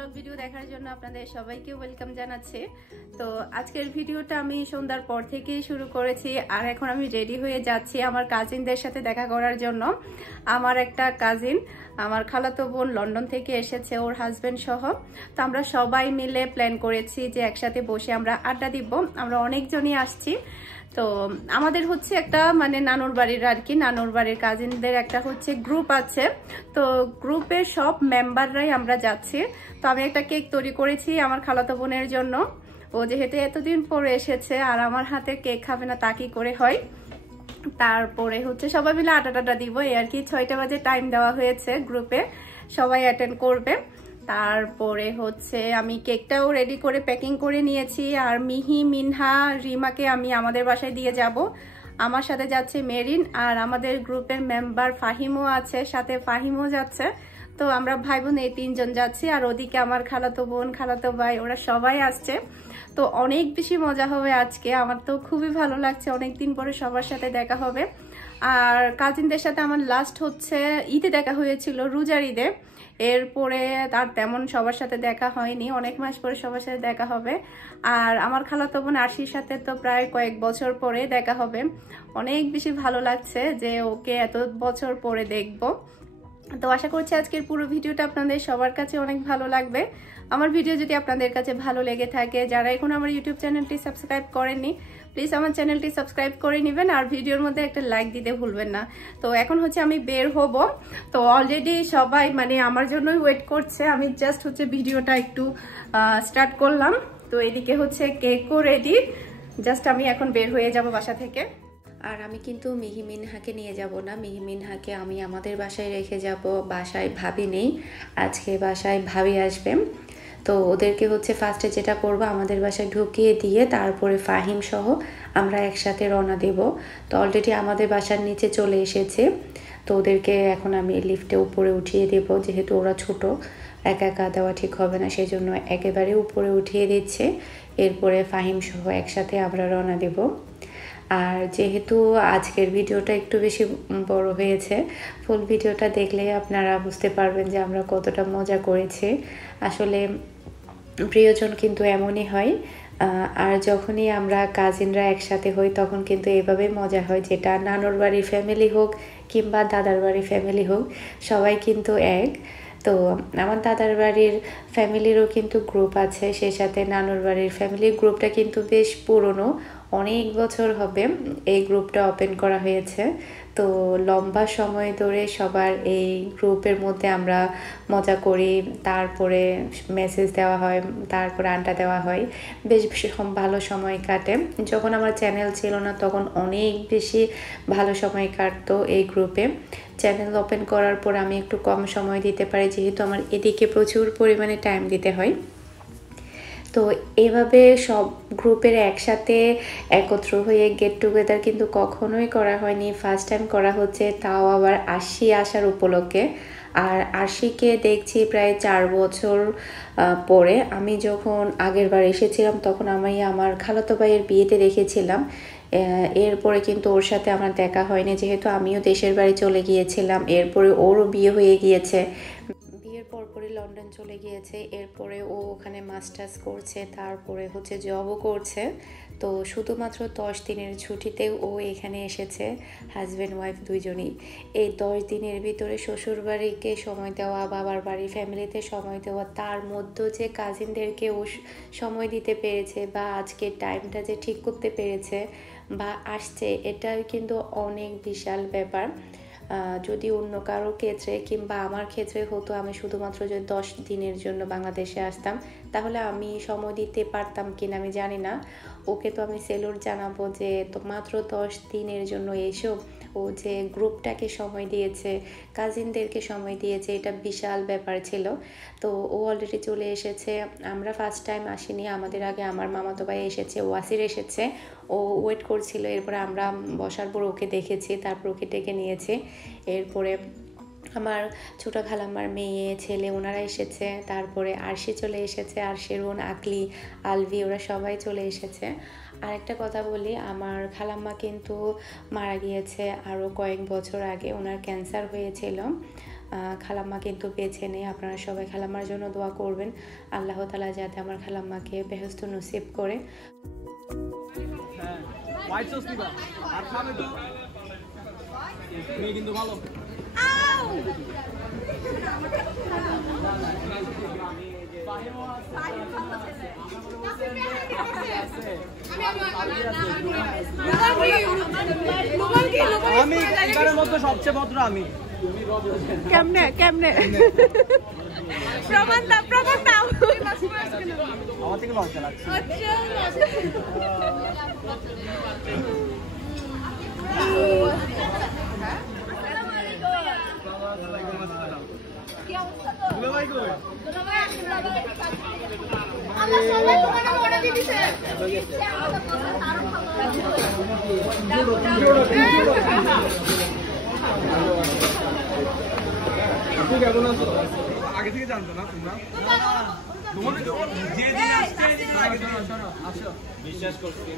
Blog video দেখার জন্য আপনাদের সবাইকে ওয়েলকাম জানাচ্ছি। তো আজকের ভিডিওটা আমি সন্ধ্যার পর থেকে শুরু করেছি, আর এখন আমি রেডি হয়ে যাচ্ছি আমার কাজিনদের সাথে দেখা করার জন্য। আমার একটা কাজিন, আমার খালাতো বোন লন্ডন থেকে এসেছে ওর হাজবেন্ড সহ। তো আমরা সবাই মিলে প্ল্যান করেছি যে একসাথে বসে আমরা আড্ডা দিব। আমরা অনেকজনই আসছি। তো আমাদের হচ্ছে একটা মানে নানুর বাড়ির আর কি, নানুর বাড়ির কাজিনদের একটা হচ্ছে গ্রুপ আছে। তো গ্রুপের সব মেম্বাররাই আমরা যাচ্ছি। তো আমি একটা কেক তৈরি করেছি আমার খালাতো বোনের জন্য। ও যেহেতু এতদিন পরে এসেছে আর আমার হাতে কেক খাবে না তা কি করে হয়। তারপরে হচ্ছে সবাই মিলে আড্ডা দিব এই আর কি। 6টা বাজে টাইম দেওয়া হয়েছে, গ্রুপে সবাই অ্যাটেন্ড করবে। তারপরে হচ্ছে আমি কেকটাও রেডি করে প্যাকিং করে নিয়েছি। আর মিহি, মিনহা, রিমাকে আমি আমাদের বাসায় দিয়ে যাব। আমার সাথে যাচ্ছে মেরিন, আর আমাদের গ্রুপের মেম্বার ফাহিমও আছে, সাথে ফাহিমও যাচ্ছে। তো আমরা ভাই বোন এই 3 জন যাচ্ছি। আর ওদিকে আমার খালাতো বোন, খালাতো ভাই, ওরা সবাই আসছে। তো অনেক বেশি মজা হবে আজকে। আমার তো খুবই ভালো লাগছে, অনেকদিন পরে সবার সাথে দেখা হবে। আর কাজিনদের সাথে আমার লাস্ট হচ্ছে ঈদে দেখা হয়েছিল, রোজার ঈদে। এরপরে আর তেমন সবার সাথে দেখা হয়নি, অনেক মাস পরে সবার সাথে দেখা হবে। আর আমার খালাতো বোন আরশির সাথে তো প্রায় কয়েক বছর পরে দেখা হবে। অনেক বেশি ভালো লাগছে যে ওকে এত বছর পরে দেখবো। তো আশা করছি আজকের পুরো ভিডিওটা আপনাদের সবার কাছে অনেক ভালো লাগবে। আমার ভিডিও যদি আপনাদের কাছে ভালো লেগে থাকে, যারা এখন আমার ইউটিউব চ্যানেলটি সাবস্ক্রাইব করেননি, প্লিজ আমার চ্যানেলটি সাবস্ক্রাইব করে নেবেন। আর ভিডিওর মধ্যে একটা লাইক দিতে ভুলবেন না। তো এখন হচ্ছে আমি বের হব। তো অলরেডি সবাই মানে আমার জন্যই ওয়েট করছে। আমি জাস্ট হচ্ছে ভিডিওটা একটু স্টার্ট করলাম। তো এদিকে হচ্ছে কেকও রেডি, জাস্ট আমি এখন বের হয়ে যাব বাসা থেকে। আর আমি কিন্তু মিহি মিনহাকে নিয়ে যাব না, মিহি মিনহাকে আমি আমাদের বাসায় রেখে যাব। বাসায় ভাবি নেই, আজকে বাসায় ভাবি আসবে। তো ওদেরকে হচ্ছে ফার্স্টে যেটা করব, আমাদের বাসায় ঢুকিয়ে দিয়ে তারপরে ফাহিম সহ আমরা একসাথে রওনা দেব। তো অলরেডি আমাদের বাসার নিচে চলে এসেছে। তো ওদেরকে এখন আমি লিফটে উপরে উঠিয়ে দেব, যেহেতু ওরা ছোট, একা একা দেওয়া ঠিক হবে না, সেই জন্য একেবারে উপরে উঠিয়ে দিচ্ছে। এরপরে ফাহিম সহ একসাথে আমরা রওনা দেব। আর যেহেতু আজকের ভিডিওটা একটু বেশি বড় হয়েছে, ফুল ভিডিওটা দেখলে আপনারা বুঝতে পারবেন যে আমরা কতটা মজা করেছি। আসলে প্রিয়জন কিন্তু এমনই হয়। আর যখনই আমরা কাজিনরা একসাথে হই তখন কিন্তু এভাবে মজা হয়, যেটা নানুর বাড়ির ফ্যামিলি হোক কিংবা দাদার বাড়ির ফ্যামিলি হোক, সবাই কিন্তু এক। তো আমার দাদার বাড়ির ফ্যামিলিরও কিন্তু গ্রুপ আছে, সেই সাথে নানুর বাড়ির ফ্যামিলির গ্রুপটা কিন্তু বেশ পুরনো, অনেক বছর হবে এই গ্রুপটা ওপেন করা হয়েছে। তো লম্বা সময় ধরে সবার এই গ্রুপের মধ্যে আমরা মজা করি, তারপরে মেসেজ দেওয়া হয়, তারপরে আড্ডা দেওয়া হয়, বেশ ভালো সময় কাটে। যখন আমার চ্যানেল ছিল না তখন অনেক বেশি ভালো সময় কাটতো এই গ্রুপে। চ্যানেল ওপেন করার পর আমি একটু কম সময় দিতে পারি, যেহেতু আমার এদিকে প্রচুর পরিমাণে টাইম দিতে হয়। তো এভাবে সব গ্রুপের একসাথে একত্র হয়ে গেট টুগেদার কিন্তু কখনোই করা হয়নি, ফার্স্ট টাইম করা হচ্ছে, তাও আবার আরশি আসার উপলক্ষে। আর আরশিকে দেখছি প্রায় 4 বছর পরে। আমি যখন আগের বার এসেছিলাম তখন আমি আমার খালাতো ভাইয়ের বিয়েতে দেখেছিলাম। এরপরে কিন্তু ওর সাথে আমার দেখা হয়নি, যেহেতু আমিও দেশের বাড়ি চলে গিয়েছিলাম। এরপরে ওরও বিয়ে হয়ে গিয়েছে, বিয়ের পরপরই লন্ডন চলে গিয়েছে। এরপরে ও ওখানে মাস্টার্স করছে, তারপরে হচ্ছে জবও করছে। তো শুধুমাত্র 10 দিনের ছুটিতে ও এখানে এসেছে, হাজব্যান্ড ওয়াইফ দুইজনই। এই 10 দিনের ভিতরে শ্বশুর বাড়িকে সময় দেওয়া, বাবার বাড়ি ফ্যামিলিতে সময় দেওয়া, তার মধ্যে যে কাজিনদেরকে ও সময় দিতে পেরেছে বা আজকে টাইমটা যে ঠিক করতে পেরেছে বা আসছে, এটা কিন্তু অনেক বিশাল ব্যাপার। যদি অন্য কারো ক্ষেত্রে কিংবা আমার ক্ষেত্রে হতো, আমি শুধুমাত্র যদি 10 দিনের জন্য বাংলাদেশে আসতাম, তাহলে আমি সময় দিতে পারতাম কিনা আমি জানি না। ওকে তো আমি সেলুট জানাবো যে তো মাত্র 10 দিনের জন্য এসো, ও যে গ্রুপটাকে সময় দিয়েছে, কাজিনদেরকে সময় দিয়েছে, এটা বিশাল ব্যাপার ছিল। তো ও অলরেডি চলে এসেছে। আমরা ফার্স্ট টাইম আসিনি, আমাদের আগে আমার মামাতো ভাই এসেছে, ওয়াসির এসেছে, ও ওয়েট করছিল। এরপরে আমরা বসার পর ওকে দেখেছি, তারপর ওকে ডেকে নিয়েছি। এরপরে আমার ছোটো খালাম্মার মেয়ে ছেলে ওনারা এসেছে, তারপরে আরশি চলে এসেছে, আরশির বোন আকলি, আলভি, ওরা সবাই চলে এসেছে। আর একটা কথা বলি, আমার খালাম্মা কিন্তু মারা গিয়েছে আরও কয়েক বছর আগে, ওনার ক্যান্সার হয়েছিল। খালাম্মা কিন্তু বেছে নেই। আপনারা সবাই খালাম্মার জন্য দোয়া করবেন, আল্লাহ তাআলা যাতে আমার খালাম্মাকে বেহেশত নসিব করে। কিন্তু ভালো আমি এবারের মধ্যে সবচেয়ে ভদ্র আমি। কেমনে কেমনে প্রমাণ দাও আমার থেকে লজ্জা লাগছে। কেমন আছো? আগে থেকে জানতো না তোমরা? বিশ্বাস করছি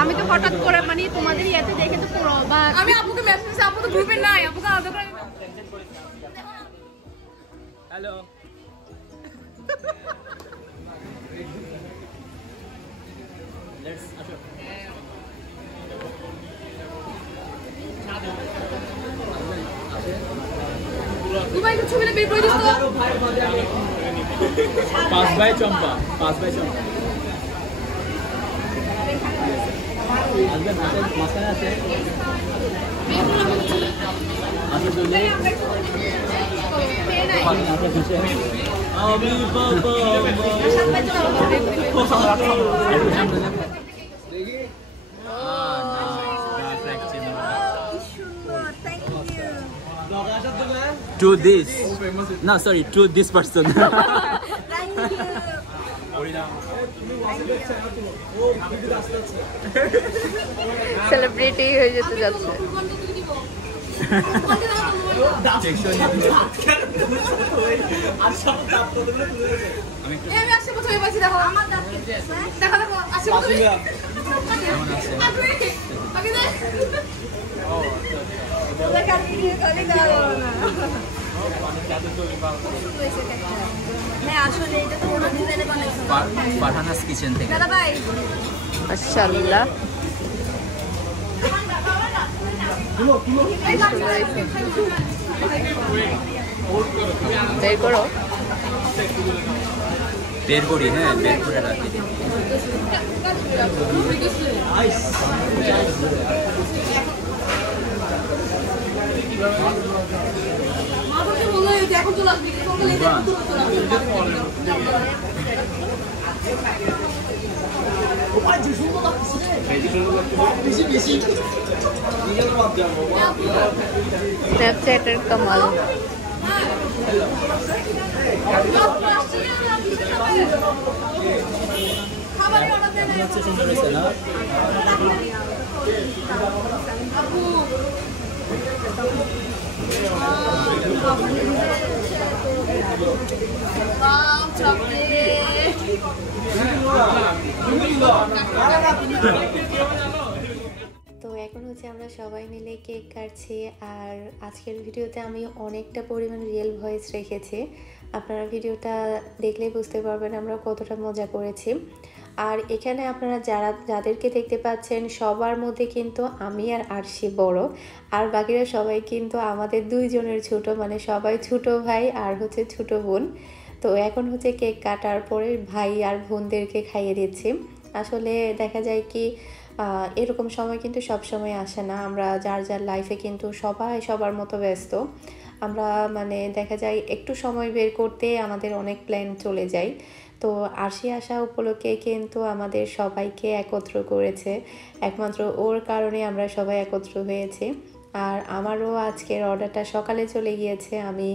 আমি তো হঠাৎ করে মানে তোমাদের ইয়াতে দেখে তো পুরো বা আমি আপুকে মেসেজ আপু তো গ্রুপে নাই, আপুকে আলাদা করে হ্যালো লেটস আসো। দুবাই কিছু মিলে বের করে দিস তো। 5 বাই চম্পা 5 বাই চম্পা আসবে মাঝখানে আছে আমি to this no sorry to this person celebrity হয়ে যেতে যাচ্ছে। আমি আসছে প্রথমে বলছি দেখো আমার দাঁত দেখো দেখো আসছে প্রথমে আগে দেখ ওটা কার ভিডিও করে দাও না मैं আসলে এটা তো ওর ডিজাইনে বানাইছি পাঠানাস কিচেন থেকে দাদা ভাই মাশাআল্লাহ বের করো বের করি হ্যাঁ বের করে রাখি আমাকে বলে যে এখন চলে আসবি সকালে স্ন্যাপচ্যাটের কামাল। খাবারের অর্ডার দেন হচ্ছে সুন্দর হয়েছে না তো এখন হচ্ছে আমরা সবাই মিলে কেক কাটছি। আর আজকের ভিডিওতে আমি অনেকটা পরিমাণ রিয়েল ভয়েস রেখেছি, আপনারা ভিডিওটা দেখলেই বুঝতে পারবেন আমরা কতটা মজা করেছি। আর এখানে আপনারা যাদেরকে দেখতে পাচ্ছেন সবার মধ্যে কিন্তু আমি আর আরশি বড়, আর বাকিরা সবাই কিন্তু আমাদের দুইজনের ছোট, মানে সবাই ছোট ভাই আর হচ্ছে ছোট বোন। তো এখন হচ্ছে কেক কাটার পরে ভাই আর বোনদেরকে খাইয়ে দিচ্ছি। আসলে দেখা যায় কি এরকম সময় কিন্তু সব সময় আসে না, আমরা যার যার লাইফে কিন্তু সবাই সবার মতো ব্যস্ত। আমরা মানে দেখা যায় একটু সময় বের করতে আমাদের অনেক প্ল্যান চলে যায়। তো আরশি আসা উপলক্ষে কিন্তু আমাদের সবাইকে একত্র করেছে, একমাত্র ওর কারণে আমরা সবাই একত্র হয়েছি। আর আমারও আজকের অর্ডারটা সকালে চলে গিয়েছে, আমি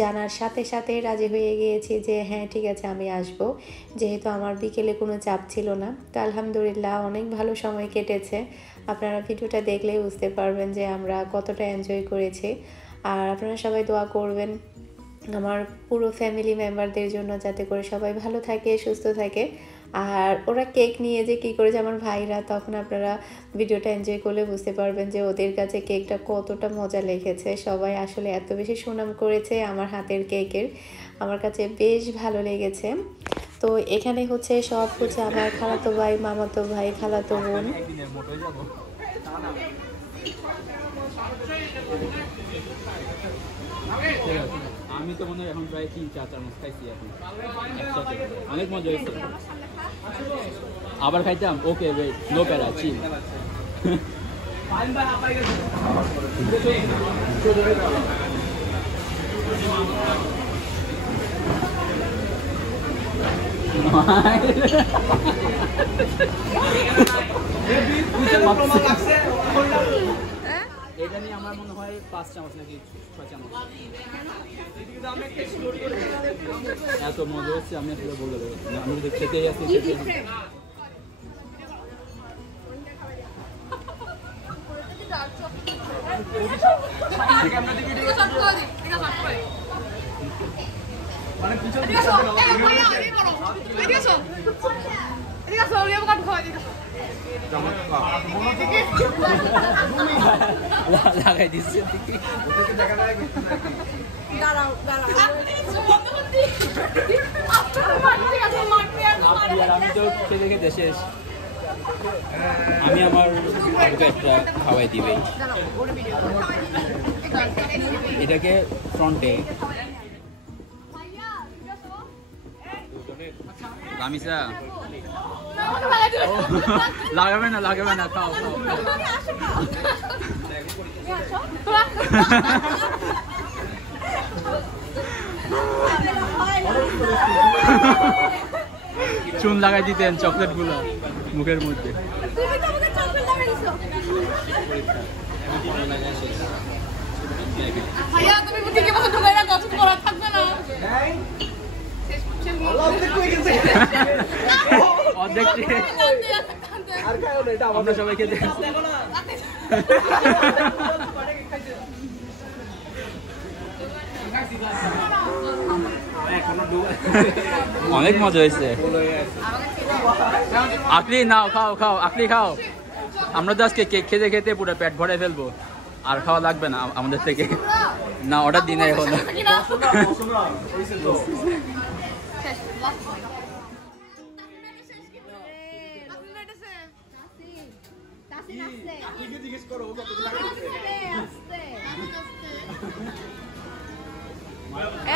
জানার সাথে সাথে রাজি হয়ে গিয়েছি যে হ্যাঁ ঠিক আছে আমি আসব, যেহেতু আমার বিকেলে কোনো চাপ ছিল না। তো আলহামদুলিল্লাহ অনেক ভালো সময় কেটেছে, আপনারা ভিডিওটা দেখলেই বুঝতে পারবেন যে আমরা কতটা এনজয় করেছি। আর আপনারা সবাই দোয়া করবেন আমার পুরো ফ্যামিলি মেম্বারদের জন্য, যাতে করে সবাই ভালো থাকে সুস্থ থাকে। আর ওরা কেক নিয়ে যে কী করেছে আমার ভাইরা, তখন আপনারা ভিডিওটা এনজয় করলে বুঝতে পারবেন যে ওদের কাছে কেকটা কতটা মজা লেগেছে। সবাই আসলে এত বেশি সুনাম করেছে আমার হাতের কেকের, আমার কাছে বেশ ভালো লেগেছে। তো এখানে হচ্ছে সব হচ্ছে আমার খালাতো ভাই, মামাতো ভাই, খালাতো বোন। আমি তো মনে হয় এখন প্রায় 3-4 চামচ খাইছি এখন একসাথে, অনেক মজা হয়েছে। আবার খাইতাম? ওকে ওয়েট, নো প্যারা, চিল। এটা নিয়ে আমার মনে হয় 5 চামচ নাকি 6 চামচ। এত মজা হচ্ছে আমি আসলে বলতে পারবো না, আমি যদি খেতেই আসছি লাগাই দিচ্ছে। আমি তো খেতে খেতে শেষ। আমি আমার একটা খাওয়াই দিবে এটাকে ফ্রন্টে। রামিসা লাগাবে না, লাগাবে না, খাও খাও। চুন লাগাই দিতেন চকলেট গুলা মুখের মধ্যে। আমরা সবাই খেতে অনেক মজা হয়েছে। আকলি নাও, খাও খাও, আকলি খাও। আমরা তো আজকে কেক খেতে খেতে পুরো পেট ভরে ফেলবো, আর খাওয়া লাগবে না আমাদের থেকে। না অর্ডার দিন এখন।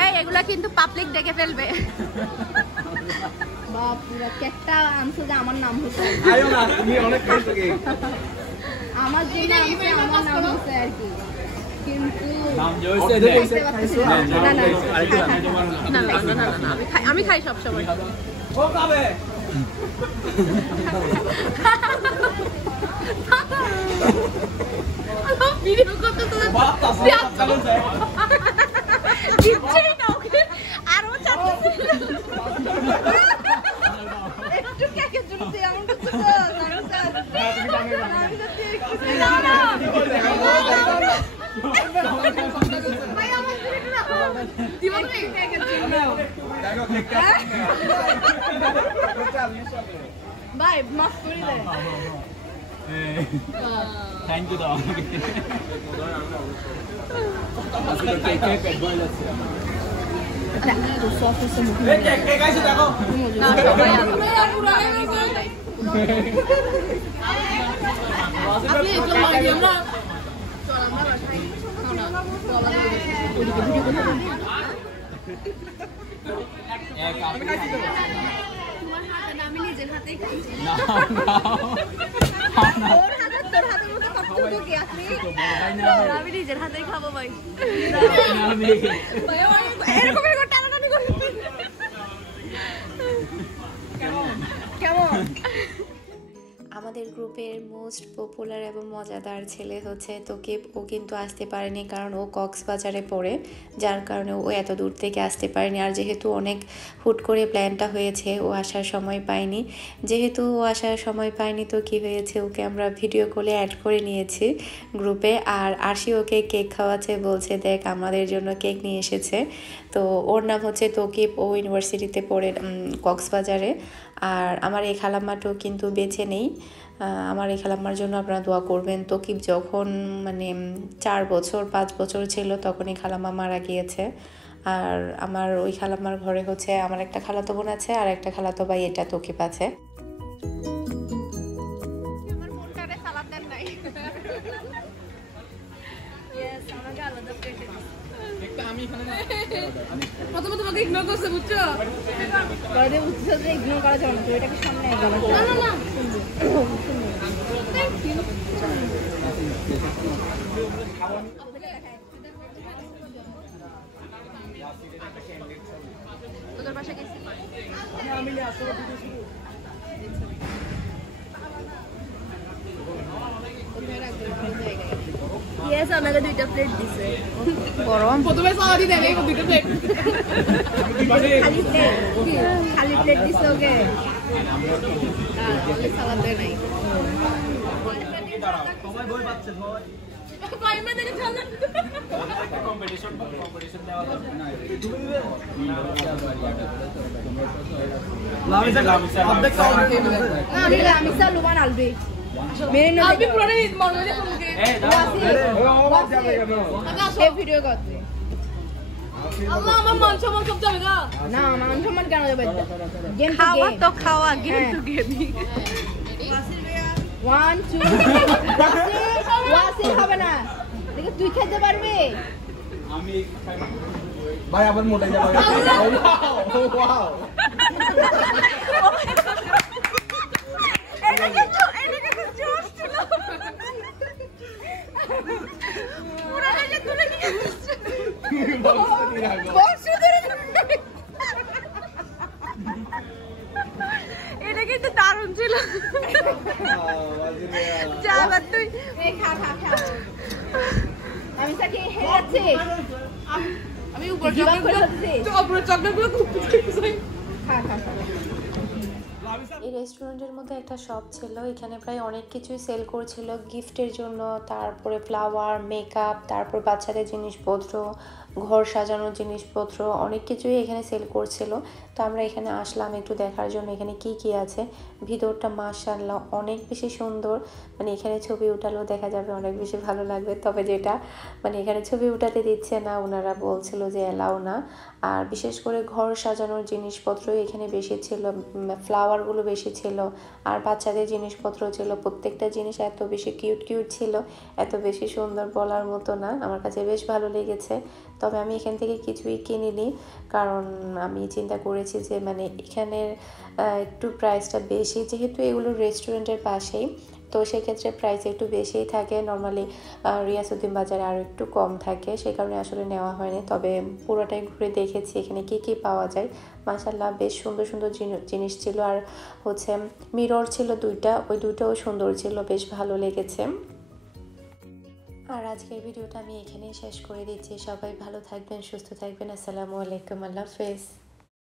এই এগুলা কিন্তু পাবলিক দেখে ফেলবে। বাপুরা কেকটা আনছো যে আমার নাম হচ্ছে, আমার জন্য আনছে, আমার নাম হচ্ছে আর কি, কিন্তু আমি খাই সব সময়। ভিডিও করতে তো কিচ্ছুই না, ওকে আরো চাচ্ছিল একটু কেকের জন্য এমন কিছু ভাই মাফ করে দে। থ্যাংক ইউ দাও আমাকে। আমি নিজের হাতেই খাচ্ছি। আমি নিজের হাতেই খাবো ভাই। কেমন আমাদের গ্রুপের মোস্ট পপুলার এবং মজাদার ছেলে হচ্ছে তোকিব। ও কিন্তু আসতে পারেনি কারণ ও কক্সবাজারে পড়ে, যার কারণে ও এত দূর থেকে আসতে পারেনি। আর যেহেতু অনেক হুট করে প্ল্যানটা হয়েছে, ও আসার সময় পায়নি। যেহেতু ও আসার সময় পায়নি তো কী হয়েছে, ওকে আমরা ভিডিও কলে অ্যাড করে নিয়েছি গ্রুপে। আর আরশি ওকে কেক খাওয়াচ্ছে, বলছে দেখ আমাদের জন্য কেক নিয়ে এসেছে। তো ওর নাম হচ্ছে তোকিব, ও ইউনিভার্সিটিতে পড়ে কক্সবাজারে। আর আমার এই খালাম্মাটাও কিন্তু বেঁচে নেই। আমার এই খালাম্মার জন্য আপনারা দোয়া করবেন। তোকিব যখন মানে 4 বছর 5 বছর ছিল তখন এই খালাম্মা মারা গিয়েছে। আর আমার ওই খালাম্মার ঘরে হচ্ছে আমার একটা খালাতো বোন আছে আর একটা খালাতো ভাই, এটা তোকিব আছে। প্রথমে তোমাকে ইগনোর করছে, বুঝছো? বুঝছো যে ইগনোর করা যাবে না, তো এটাকে সামনে না না না, থ্যাংক ইউ। তোদের বাসা গেছি ইয়েস, আমাকে 2টা প্লেট দিছে। গরম প্রথমে সালাদি দেবে, দুটো প্লেট খালি প্লেট দিছে ওকে। সালাদ দেয় নাই। পাইমে দেখে চলে আমি লুমান আলবি মেরে নো আমি পুরো মনে দেখো মুখে এই ভিডিও করতে। আল্লাহ আমার মান সম্মান সব যাবে না। না মান সম্মান কেন যাবে? গেম খাওয়া তো খাওয়া, গেম টু গেম। 1 2 ওয়াসি হবে না দেখে তুই খেতে পারবি। আমি ভাই আবার মোটা যাবে। ওয়াও এটা কিন্তু জোশ ছিল। পুরোটাকে তুলে নিয়ে আসছে। বক্স ধরে এটা কিন্তু দারুণ ছিল। যা বাদ তুই খা খা খা। আমি সাথে হেরে যাচ্ছি। আমি উপরে চকলেটগুলো খুব চাই। খা খা খা। এই রেস্টুরেন্টের মধ্যে একটা শপ ছিল, এখানে প্রায় অনেক কিছুই সেল করছিল গিফটের জন্য, তারপরে ফ্লাওয়ার, মেকআপ, তারপর বাচ্চাদের জিনিসপত্র, ঘর সাজানোর জিনিসপত্র, অনেক কিছুই এখানে সেল করছিল। তো আমরা এখানে আসলাম একটু দেখার জন্য এখানে কি কি আছে। ভিতরটা মাশাআল্লাহ অনেক বেশি সুন্দর, মানে এখানে ছবি উঠালেও দেখা যাবে, অনেক বেশি ভালো লাগবে। তবে যেটা মানে এখানে ছবি উঠাতে দিচ্ছে না, ওনারা বলছিল যে এলাও না। আর বিশেষ করে ঘর সাজানোর জিনিসপত্রই এখানে বেশি ছিল, ফ্লাওয়ারগুলো বেশি ছিল, আর বাচ্চাদের জিনিসপত্র ছিল। প্রত্যেকটা জিনিস এত বেশি কিউট কিউট ছিল, এত বেশি সুন্দর বলার মতো না। আমার কাছে বেশ ভালো লেগেছে। তবে আমি এখান থেকে কিছুই কিনিনি, কারণ আমি চিন্তা করেছি যে মানে এখানের একটু প্রাইসটা বেশি, যেহেতু এগুলো রেস্টুরেন্টের পাশেই, তো সেক্ষেত্রে প্রাইস একটু বেশিই থাকে। নর্মালি রিয়াসউদ্দিন বাজারে আরও একটু কম থাকে, সেই কারণে আসলে নেওয়া হয়নি। তবে পুরোটাই ঘুরে দেখেছি এখানে কি কি পাওয়া যায়। মাশাআল্লাহ বেশ সুন্দর সুন্দর জিনিস ছিল। আর হচ্ছে মিরর ছিল 2টা, ওই 2টাও সুন্দর ছিল, বেশ ভালো লেগেছে। আর আজকের ভিডিওটা আমি এখানেই শেষ করে দিচ্ছি। সবাই ভালো থাকবেন, সুস্থ থাকবেন। আসসালামু আলাইকুম, আল্লাহ হাফেজ।